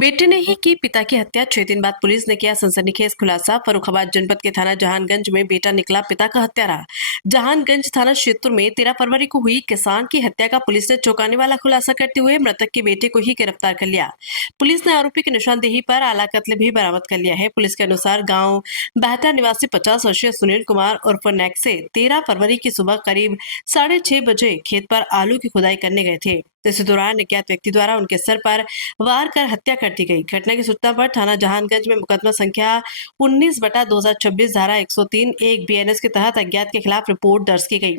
बेटे ने ही की पिता की हत्या। 6 दिन बाद पुलिस ने किया सनसनीखेज खुलासा। फर्रुखाबाद जनपद के थाना जहानगंज में बेटा निकला पिता का हत्यारा। जहानगंज थाना क्षेत्र में 13 फरवरी को हुई किसान की हत्या का पुलिस ने चौंकाने वाला खुलासा करते हुए मृतक के बेटे को ही गिरफ्तार कर लिया। पुलिस ने आरोपी की निशानदेही पर आला कत्ल भी बरामद कर लिया है। पुलिस के अनुसार गाँव बहटा निवासी 50 वर्षीय सुनील कुमार उर्फ नेक्से 13 फरवरी की सुबह करीब 6:30 बजे खेत पर आलू की खुदाई करने गए थे। इस दौरान अज्ञात व्यक्ति द्वारा उनके सर पर वार कर हत्या कर दी गई। घटना की सूचना पर थाना जहानगंज में मुकदमा संख्या 19/2026 धारा 103 1 बीएनएस के तहत अज्ञात के खिलाफ रिपोर्ट दर्ज की गई।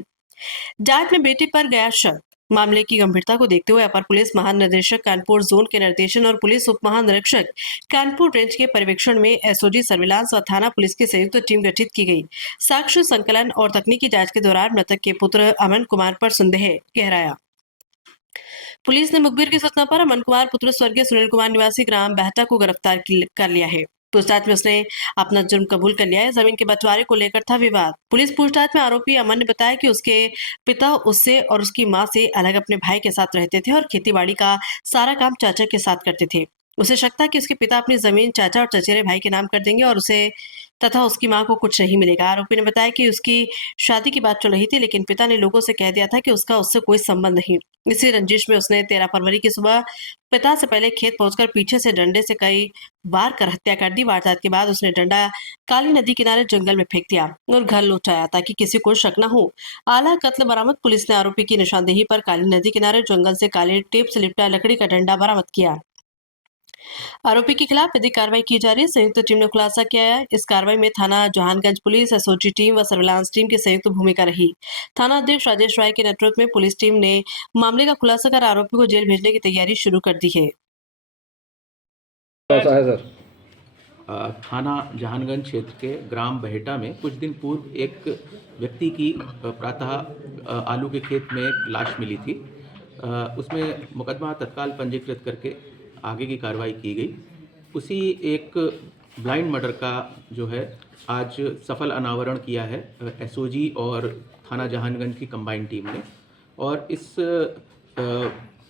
जांच में बेटे पर गया शक। मामले की गंभीरता को देखते हुए अपर पुलिस महानिदेशक कानपुर जोन के निर्देशन और पुलिस उप महानिरीक्षक कानपुर रेंज के पर्यवेक्षण में एसओजी सर्विलांस और थाना पुलिस की संयुक्त टीम गठित की गई। साक्ष्य संकलन और तकनीकी जांच के दौरान मृतक के पुत्र अमन कुमार पर संदेह गहराया। पुलिस ने मुखबिर की सूचना पर अमन कुमार पुत्र स्वर्गीय सुनील कुमार निवासी ग्राम बहटा को गिरफ्तार कर लिया है। पूछताछ में उसने अपना जुर्म कबूल कर लिया है। जमीन के बंटवारे को लेकर था विवाद। पुलिस पूछताछ में आरोपी अमन ने बताया कि उसके पिता उससे और उसकी मां से अलग अपने भाई के साथ रहते थे और खेतीबाड़ी का सारा काम चाचा के साथ करते थे। उसे शक था कि उसके पिता अपनी जमीन चाचा और चचेरे भाई के नाम कर देंगे और उसे तथा उसकी मां को कुछ नहीं मिलेगा। आरोपी ने बताया कि उसकी शादी की बात चल रही थी, लेकिन पिता ने लोगों से कह दिया था कि उसका उससे कोई संबंध नहीं। इसी रंजिश में उसने 13 फरवरी की सुबह पिता से पहले खेत पहुंचकर पीछे से डंडे से कई वार कर हत्या कर दी। वारदात के बाद उसने डंडा काली नदी किनारे जंगल में फेंक दिया और घर लौट आया ताकि किसी को शक न हो। आला कत्ल बरामद। पुलिस ने आरोपी की निशानदेही पर काली नदी किनारे जंगल से काले टेप से लिपटा लकड़ी का डंडा बरामद किया। आरोपी के खिलाफ विधिक कार्रवाई की जा रही है। संयुक्त टीम ने खुलासा किया है। इस कार्रवाई में थाना जहानगंज पुलिस, एसओजी टीम व सर्विलांस टीम की संयुक्त भूमिका रही। थाना अध्यक्ष राजेश राय के नेतृत्व में पुलिस टीम ने मामले का खुलासा कर आरोपी को जेल भेजने की तैयारी शुरू कर दी है। ऐसा है सर। थाना जहानगंज क्षेत्र के ग्राम बहेटा में कुछ दिन पूर्व एक व्यक्ति की प्रातः आलू के खेत में एक लाश मिली थी। उसमें मुकदमा तत्काल पंजीकृत करके आगे की कार्रवाई की गई। उसी एक ब्लाइंड मर्डर का जो है आज सफल अनावरण किया है एसओजी और थाना जहानगंज की कंबाइंड टीम ने। और इस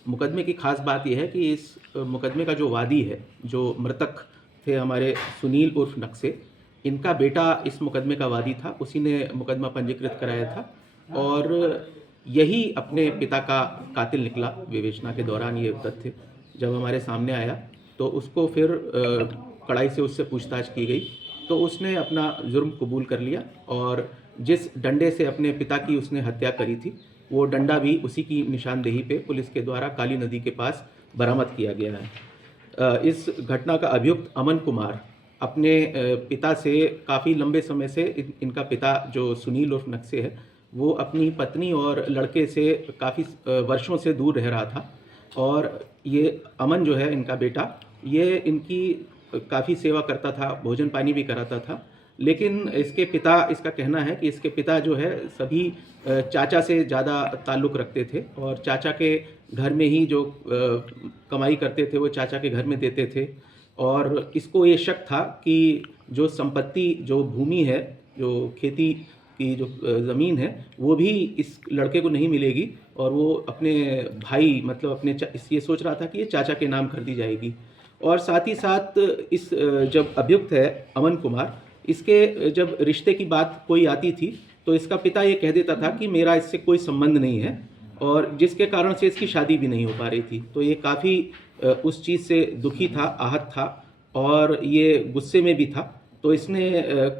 मुकदमे की खास बात यह है कि इस मुकदमे का जो वादी है, जो मृतक थे हमारे सुनील उर्फ नक्से, इनका बेटा इस मुकदमे का वादी था। उसी ने मुकदमा पंजीकृत कराया था और यही अपने पिता का कातिल निकला। विवेचना के दौरान ये तथ्य जब हमारे सामने आया तो उसको फिर कड़ाई से उससे पूछताछ की गई तो उसने अपना जुर्म कबूल कर लिया और जिस डंडे से अपने पिता की उसने हत्या करी थी वो डंडा भी उसी की निशानदेही पे पुलिस के द्वारा काली नदी के पास बरामद किया गया है। इस घटना का अभियुक्त अमन कुमार अपने पिता से काफ़ी लंबे समय से इनका पिता जो सुनील उर्फ नक्से है वो अपनी पत्नी और लड़के से काफ़ी वर्षों से दूर रह रहा था और ये अमन जो है इनका बेटा, ये इनकी काफ़ी सेवा करता था, भोजन पानी भी कराता था। लेकिन इसके पिता, इसका कहना है कि इसके पिता जो है सभी चाचा से ज़्यादा ताल्लुक़ रखते थे और चाचा के घर में ही जो कमाई करते थे वो चाचा के घर में देते थे। और इसको ये शक था कि जो संपत्ति, जो भूमि है, जो खेती की जो ज़मीन है वो भी इस लड़के को नहीं मिलेगी और वो अपने भाई मतलब अपने ये सोच रहा था कि ये चाचा के नाम कर दी जाएगी। और साथ ही साथ इस जब अभियुक्त है अमन कुमार, इसके जब रिश्ते की बात कोई आती थी तो इसका पिता ये कह देता था कि मेरा इससे कोई संबंध नहीं है और जिसके कारण से इसकी शादी भी नहीं हो पा रही थी। तो ये काफ़ी उस चीज़ से दुखी था, आहत था और ये गुस्से में भी था। तो इसने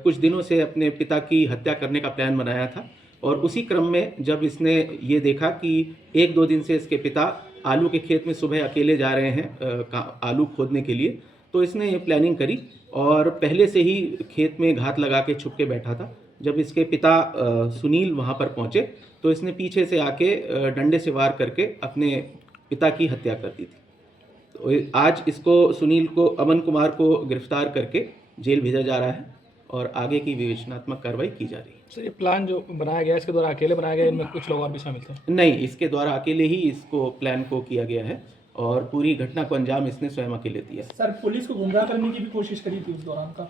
कुछ दिनों से अपने पिता की हत्या करने का प्लान बनाया था और उसी क्रम में जब इसने ये देखा कि 1-2 दिन से इसके पिता आलू के खेत में सुबह अकेले जा रहे हैं आलू खोदने के लिए, तो इसने ये प्लानिंग करी और पहले से ही खेत में घात लगा के छुप के बैठा था। जब इसके पिता सुनील वहाँ पर पहुँचे तो इसने पीछे से आके डंडे से वार करके अपने पिता की हत्या कर दी थी। तो आज इसको सुनील को, अमन कुमार को गिरफ्तार करके जेल भेजा जा रहा है और आगे की विवेचनात्मक कार्रवाई की जा रही है। सर, ये प्लान जो बनाया गया इसके द्वारा अकेले बनाया गया, इनमें कुछ लोग और भी शामिल थे? नहीं, इसके द्वारा अकेले ही इसको प्लान को किया गया है और पूरी घटना को अंजाम इसने स्वयं अकेले दिया। सर, पुलिस को गुमराह करने की भी कोशिश करी थी उस दौरान का?